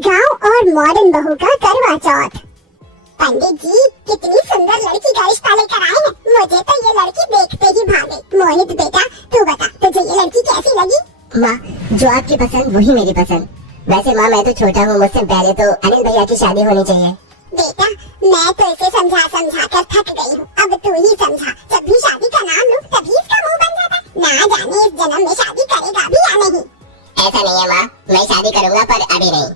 गांव और मॉडर्न बहू का करवा चौथ। पंडित जी कितनी सुंदर लड़की का रिश्ता लेकर आए हैं। मुझे तो ये लड़की देखते ही भागे। मोहित बेटा तू बता तुझे ये लड़की कैसी लगी? माँ, जो आपकी पसंद वही मेरी पसंद। वैसे माँ, मैं तो छोटा हूँ, मुझसे पहले तो अनिल भैया की शादी होनी चाहिए। बेटा मैं तो इसे समझा समझा कर थक गई हूँ। अब तू ही समझा। जब भी शादी का नाम लूं तभी इसका मुंह बन जाता है। ना जाने इस जन्म में शादी करेगा भी या नहीं। ऐसा नहीं है माँ, मैं शादी करूँगा पर अभी नहीं।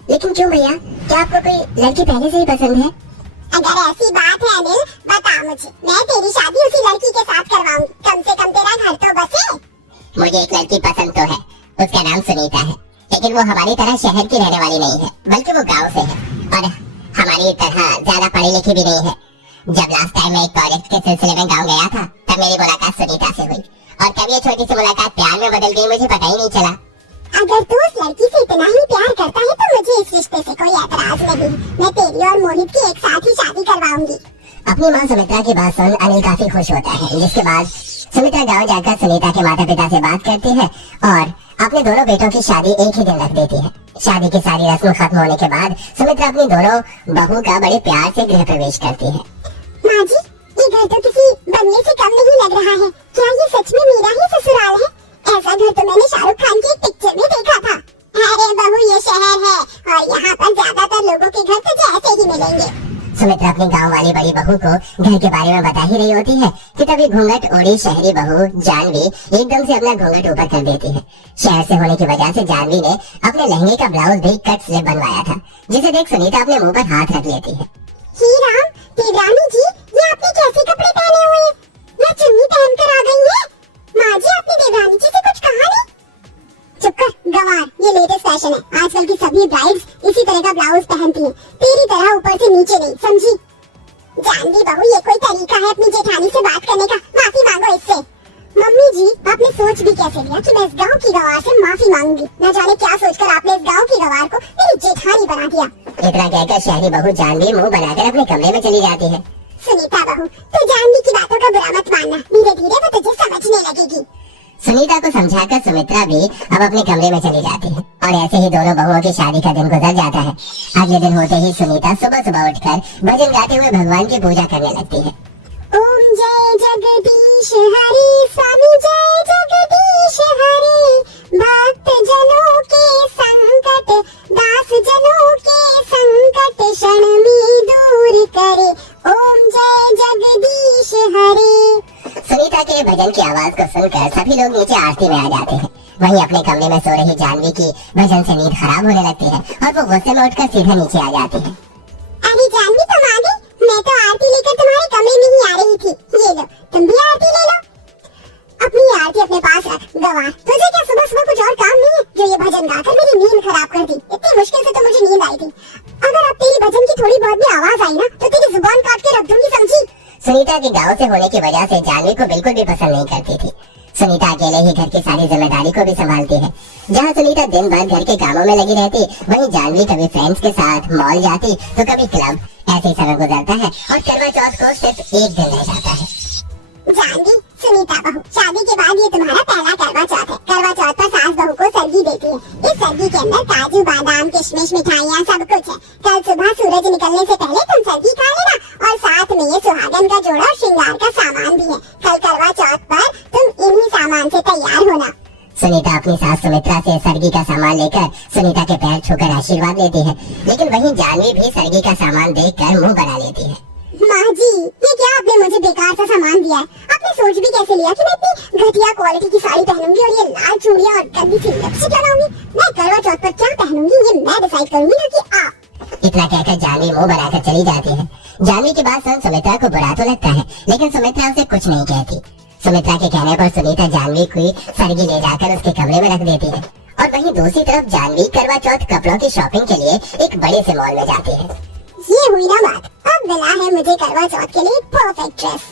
लेकिन क्यों भैया, क्या आपको कोई लड़की पहले से ही पसंद है? अगर ऐसी बात है अनिल बता मुझे, मैं तेरी शादी उसी लड़की के साथ करवाऊंगी। कम से कम तेरा घर तो बसे। मुझे एक लड़की पसंद तो है, उसका नाम सुनीता है, लेकिन वो हमारी तरह शहर की रहने वाली नहीं है, बल्कि वो गांव से है और हमारी तरह ज्यादा पढ़ी लिखी भी नहीं है। जब लास्ट टाइम मैं एक प्रोजेक्ट के सिलसिले में गांव गया था तब मेरी मुलाकात सुनीता से हुई और कब ये छोटी सी मुलाकात प्यार में बदल गई मुझे पता ही नहीं चला। अगर तू उस लड़की से इतना ही प्यार करता है तो मुझे इस रिश्ते से कोई एतराज नहीं। मैं तेरी और मोहित की एक साथ ही शादी करवाऊंगी। अपनी माँ सुमित्रा की बात सुन अनिल काफी खुश होता है, जिसके बाद सुमित्रा गांव जाकर सुनीता के माता पिता से बात करती है और अपने दोनों बेटों की शादी एक ही दिन रख देती है। शादी की सारी रस्म खत्म होने के बाद सुमित्रा अपनी दोनों बहू का बड़े प्यार से गृह प्रवेश करती है। माँ जी, ये घर तो किसी बंगले से कम नहीं लग रहा है। क्या ये सच में मेरा ही ससुराल है? ऐसा घर तो मैंने शाहरुख खान की एक पिक्चर में देखा था। अरे बहू, ये शहर है और यहाँ पर ज्यादातर लोगों के घर तुझे ऐसे ही मिलेंगे। सुमित्रा अपनी गांव वाली बड़ी बहू को घर के बारे में बता ही रही होती है कि तभी घूंघट ओढ़ी शहरी बहू जानवी एकदम से अपना घूंघट ऊपर कर देती है। शहर से होने की वजह से जानवी ने अपने लहंगे का ब्लाउज भी कट स्लिप बनवाया था, जिसे देख सुनीता अपने मुंह पर हाथ रख लेती है। ही राम, देवरानी जी, ये आपने कैसे कपड़े पहने हुए हैं? मैं चुन्नी पहनकर आ गई है। माँ जी, आपने देवरानी जी से कुछ कहा नहीं? चुप कर गवार, ये लेटेस्ट फैशन है। आजकल की सभी ब्राइड्स इसी तरह का ब्लाउज पहनती हैं, तेरी तरह ऊपर से नीचे नहीं, समझी? जानवी बहू, ये कोई तरीका है अपनी जेठानी से बात करने का? माफी मांगो इससे। मम्मी जी, आपने सोच भी कैसे लिया कि मैं इस गांव की गवार से माफी मांगूंगी? न जाने क्या सोचकर आपने इस गांव की गवार को मेरी जेठानी बना दिया। इतना कहकर शहरी बहू जानवी मुंह बनाकर अपने कमरे में चली जाती है। सुनीता बहू, तू जानवी की बातों का बुरा मत मानना, धीरे धीरे वो तुझे समझने लगेगी। सुनीता को समझाकर सुमित्रा भी अब अपने कमरे में चली जाती है और ऐसे ही दोनों बहुओं की शादी का दिन गुजर जाता है। अगले दिन होते ही सुनीता सुबह सुबह उठकर भजन गाते हुए भगवान की पूजा करने लगती है। ओम जय जगदीश हरि, स्वामी जय जगदीश हरि, भक्त जनों के संकट, दास जनों के संकट क्षण में दूर करे। ओम जय जगदीश हरि। सुनीता के भजन की आवाज को सुनकर सभी लोग नीचे आरती में आ जाते हैं। वहीं अपने कमरे में सो रही जानवी की भजन से नींद खराब होने लगती है और वो गुस्से में उठकर सीधा नीचे आ जाती है। अरे जानवी, तुम आ गई? मैं तो आरती लेकर तुम्हारे कमरे में ही आ रही थी। ये लो, तुम भी आरती ले लो। अपनी आरती अपने पास रख गवार। तुझे क्या सुबह सुबह कुछ और काम नहीं है जो ये भजन गाकर मेरी नींद खराब कर दी? इतनी मुश्किल से तो मुझे नींद आई थी। अगर अब तेरी भजन की थोड़ी बहुत भी आवाज आई ना तो तेरी जुबान काट के रख दूंगी, समझी? सुनीता के गांव से होने की वजह से जानवी को बिल्कुल भी पसंद नहीं करती थी। सुनीता अकेले ही घर की सारी जिम्मेदारी को भी संभालती है। जहाँ सुनीता दिन भर घर के कामों में लगी रहती, वहीं जानवी कभी फ्रेंड्स के साथ मॉल जाती तो कभी क्लब। ऐसे ही समय गुजरता है और करवा चौथ को सिर्फ एक दिन रह जाता है। जानवी, सुनीता बहू, शादी के बाद ये तुम्हारा पहला करवा चौथ है। करवा चौथ पर सास बहू को सरगी देती है। इस सरगी के अंदर काजू बादाम किशमिश मिठाइयाँ सब कुछ है। कल सुबह सूरज निकलने से पहले तुम सरगी खा लेना और साथ में ये सुहागन का जोड़ा और श्रृंगार का सामान भी है। कल करवा चौथ पर तुम इन्हीं सामान से तैयार होना। सुनीता अपनी सास सुमित्रा से सरगी का सामान लेकर सुनीता के पैर छूकर आशीर्वाद लेती है, लेकिन वहीं जानवी भी सरगी का सामान देखकर मुंह बना लेती है। माँ जी, ये क्या आपने मुझे बेकार सा सामान दिया है? आपने सोच भी कैसे लिया कि मैं इतनी घटिया क्वालिटी की साड़ी पहनूंगी और ये लाल चूड़ियाँ और गंदी सी लिपस्टिक लगाऊंगी? मैं करवा चौथ पर क्या पहनूंगी ये मैं डिसाइड करूंगी, ना कि आप। इतना कहकर जानवी मुंह बनाकर चली जाती है। जानवी की बात सुन सुमित्रा को बुरा तो लगता है, लेकिन सुमित्रा उसे कुछ नहीं कहती। सुमित्रा के कहने पर सुनीता जानवी की सरगी ले जाकर उसके कमरे में रख देती है और वहीं दूसरी तरफ जानवी करवा चौथ कपड़ों की शॉपिंग के लिए एक बड़े से मॉल में जाती है। ये हुई ना बात, अब मिला है मुझे करवा चौथ के लिए परफेक्ट ड्रेस।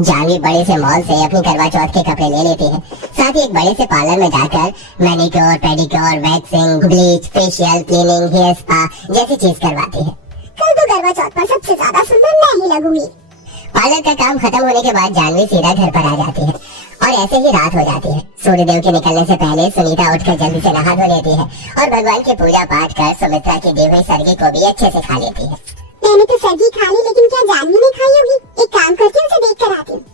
जानवी बड़े से मॉल से अपनी करवा चौथ के कपड़े ले लेती है। साथ ही एक बड़े से पार्लर में जाकर manicure, pedicure, waxing, bleach, facial, cleaning, hair spa जैसी चीज करवाती है। कल तो करवा चौथ पर सबसे ज्यादा सुंदर मैं ही लगूंगी। पार्लर का काम खत्म होने के बाद जानवी सीधा घर पर आ जाती है और ऐसे ही रात हो जाती है। सूर्यदेव के निकलने से पहले सुनीता उठकर जल्दी से नहा धो लेती है और भगवान की पूजा पाठ कर सुमित्रा की दी हुई सरगी को भी अच्छे से खा लेती है। मैंने तो सरगी खा ली, लेकिन क्या जानवी ने खाई होगी? एक काम करती हूँ, उसे देख कर आती हूँ।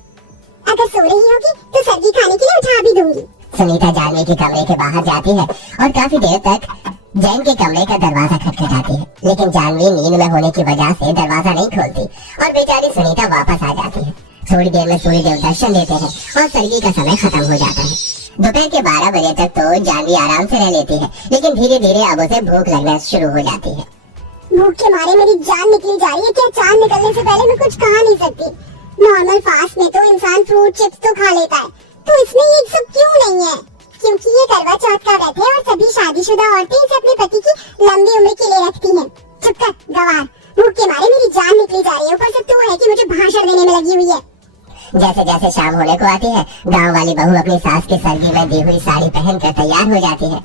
अगर सो रही होगी तो सरगी खाने के लिए उठा भी दूंगी। सुनीता जानवी के कमरे के बाहर जाती है और काफी देर तक जैन के कमरे का दरवाजा खटखटाती है, लेकिन जानवी नींद में होने की वजह से दरवाजा नहीं खोलती और बेचारी सुनीता वापस आ जाती है। थोड़ी देर में सूर्यदेव दर्शन देते हैं और सरगी का समय खत्म हो जाता है। दोपहर के 12 बजे तक तो जानवी आराम से रह लेती है, लेकिन धीरे धीरे अब उसे भूख लगना शुरू हो जाती है। भूख के मारे मेरी जान निकली जा रही है। क्या चांद निकलने से पहले मैं कुछ कहा नहीं सकती? नॉर्मल फास्ट में तो इंसान फ्रूट चिप्स तो खा लेता है, तो इसमें ये सब क्यों नहीं है? क्योंकि ये करवा चौथ का व्रत है और सभी शादीशुदा औरतें इसे अपने पति की लंबी उम्र के लिए रखती हैं। चुप कर गवार, भूख के मारे मेरी जान निकली जा रही है, ऊपर से तू है कि मुझे भाषण देने में लगी हुई है। जैसे जैसे शाम होने को आती है, गांव वाली बहू अपनी सास की सरगी में दी हुई साड़ी पहनकर तैयार हो जाती है।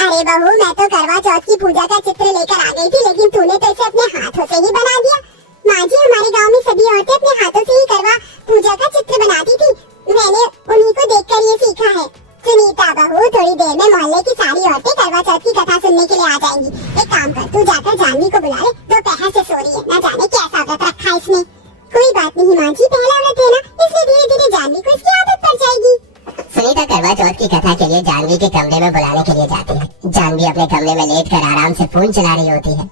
अरे बहू, मैं तो करवा चौथ की पूजा का चित्र लेकर आ गई थी, लेकिन तूने तो इसे अपने हाथों से ही बना दिया। माँ जी, हमारे गांव में सभी औरतें अपने हाथों से ही करवा पूजा का चित्र बनाती थी। मैंने उन्हीं को देखकर ये सीखा है। सुनीता बहू, थोड़ी देर में मोहल्ले की सारी औरतें करवा चौथ की कथा सुनने के लिए आ जाएंगी। एक काम कर, तू जाकर जानवी को बुला ले, दोपहर से सो रही है, न जाने कैसा व्रत रखा इसने। कोई बात नहीं माँ जी, पहला व्रत है ना, इसलिए धीरे धीरे जानवी को इसकी आदत पड़ जाएगी। सुनीता करवा चौथ की कथा के लिए जानवी के कमरे में बुलाने के लिए जाती है। जानवी अपने कमरे में लेटकर आराम से फोन चला रही होती है।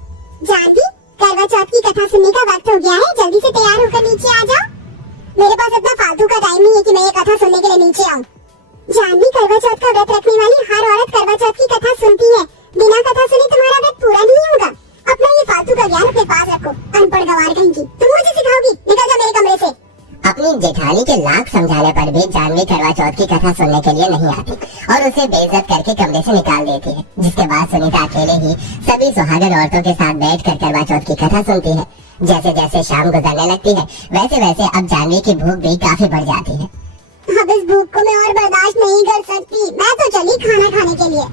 जानवी, करवा चौथ की कथा सुनने का वक्त हो गया है, जल्दी से तैयार होकर नीचे आ जाओ। मेरे पास इतना फालतू का टाइम नहीं है कि मैं ये कथा सुनने के लिए नीचे आऊँ। जानवी, करवा चौथ का व्रत रखने वाली हर औरत करवा चौथ की कथा सुनती है। बिना कथा सुने तुम्हारा व्रत पूरा नहीं होगा। अपना ये फालतू का ज्ञान अपने पास रखो, अनपढ़ गवार कहेंगी। तुम मुझे सिखाओगी? निकल जा मेरे कमरे से। अपनी जेठानी के लाख समझाने पर भी जानवी करवा चौथ की कथा सुनने के लिए नहीं आती और उसे बेइज्जत करके कमरे से निकाल देती है। जिसके बाद सुनीता अकेले ही सभी सुहागन औरतों के साथ बैठकर करवा चौथ की कथा सुनती है। जैसे जैसे शाम गुजरने लगती है, वैसे वैसे अब जानवी की भूख भी काफी बढ़ जाती है। अब इस भूख को मैं और बर्दाश्त नहीं कर सकती, मैं तो चली खाना खाने के लिए।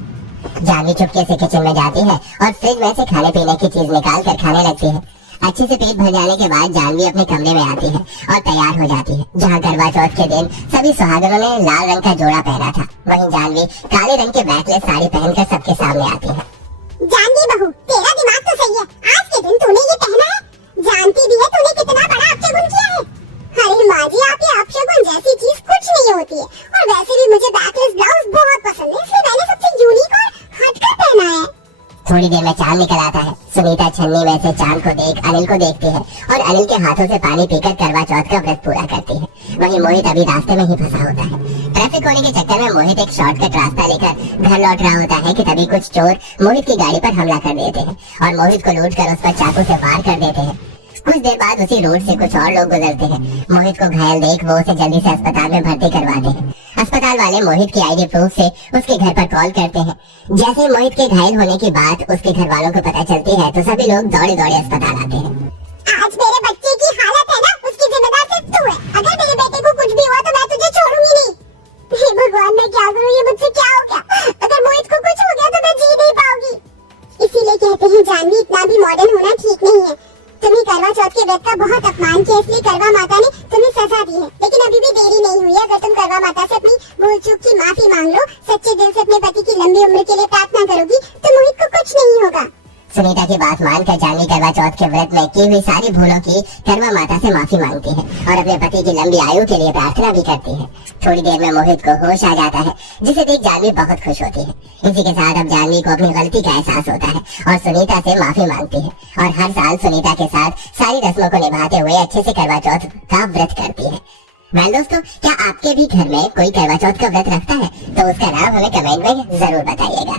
जानवी चुपके से किचन में जाती है और फ्रिज में से खाने पीने की चीज निकाल कर खाने लगती है। अच्छे से पेट भर जाने के बाद जानवी अपने कमरे में आती है और तैयार हो जाती है। जहाँ करवा चौथ के दिन सभी सुहागनों ने लाल रंग का जोड़ा पहना था, वहीं जानवी काले रंग के बैकलेस साड़ी पहनकर सबके सामने आती है। जानवी बहू, तेरा दिमाग तो सही है, आज के दिन तूने ये पहना है, जानती भी है तूने कितना बड़ा अपशगुन किया है। अरे माँ जी, आप ये अपशगुन जैसी चीज कुछ नहीं होती है, और वैसे भी मुझे बैकलेस ब्लाउज बहुत पसंद है, इसलिए मैंने सबसे यूनिक और हटकर पहना है। थोड़ी देर में चांद निकल आता है। सुनीता छन्नी में से चांद को देख अनिल को देखती है और अनिल के हाथों से पानी पीकर करवा चौथ का व्रत पूरा करती है। वहीं मोहित अभी रास्ते में ही फंसा होता है। ट्रैफिक होने के चक्कर में मोहित एक शॉर्टकट रास्ता लेकर घर लौट रहा होता है कि तभी कुछ चोर मोहित की गाड़ी पर हमला कर देते हैं और मोहित को लूट कर उस पर चाकू से वार कर देते हैं। कुछ देर बाद उसी रोड से कुछ और लोग गुजरते हैं। मोहित को घायल देख वो उसे जल्दी से अस्पताल में भर्ती करवाते हैं। अस्पताल वाले मोहित की आईडी प्रूफ से उसके घर पर कॉल करते हैं। जैसे मोहित के घायल होने की बात उसके घर वालों को पता चलती है तो सभी लोग दौड़े दौड़े अस्पताल आते हैं। आज मेरे बच्चे की हालत है ना, उसकी जिम्मेदार सिर्फ तू है। अगर मेरे बेटे को कुछ भी हुआ तो मैं तुझे छोड़ूंगी नहीं। हे भगवान, मैं क्या करूँ? ये मुझसे क्या हो गया? अगर मोहित को कुछ हो गया तो मैं जी नहीं पाऊंगी। इसीलिए कहते हैं जानवी, इतना भी मॉडर्न होना ठीक नहीं है। तुम्हें करवा चौथ के व्रत का बहुत अपमान किया, इसलिए करवा माता ने तुम्हें सजा दी है। लेकिन अभी भी देरी नहीं हुई है। अगर तुम करवा माता से अपनी भूल चूक की माफी मांग लो, सच्चे दिल से अपने पति की लंबी उम्र के लिए प्रार्थना करोगी, तो मोहित को कुछ नहीं होगा। सुनीता की बात मानकर जानवी करवा चौथ के व्रत में की हुई सारी भूलों की करवा माता से माफी मांगती है और अपने पति की लंबी आयु के लिए प्रार्थना भी करती है। थोड़ी देर में मोहित को होश आ जाता है, जिसे देख जानवी बहुत खुश होती है। इसी के साथ अब जानवी को अपनी गलती का एहसास होता है और सुनीता से माफी मांगती है और हर साल सुनीता के साथ सारी रस्मों को निभाते हुए अच्छे से करवा चौथ का व्रत करती है। वेल दोस्तों, क्या आपके भी घर में कोई करवा चौथ का व्रत रखता है? तो उसका नाम हमें कमेंट में जरूर बताइएगा।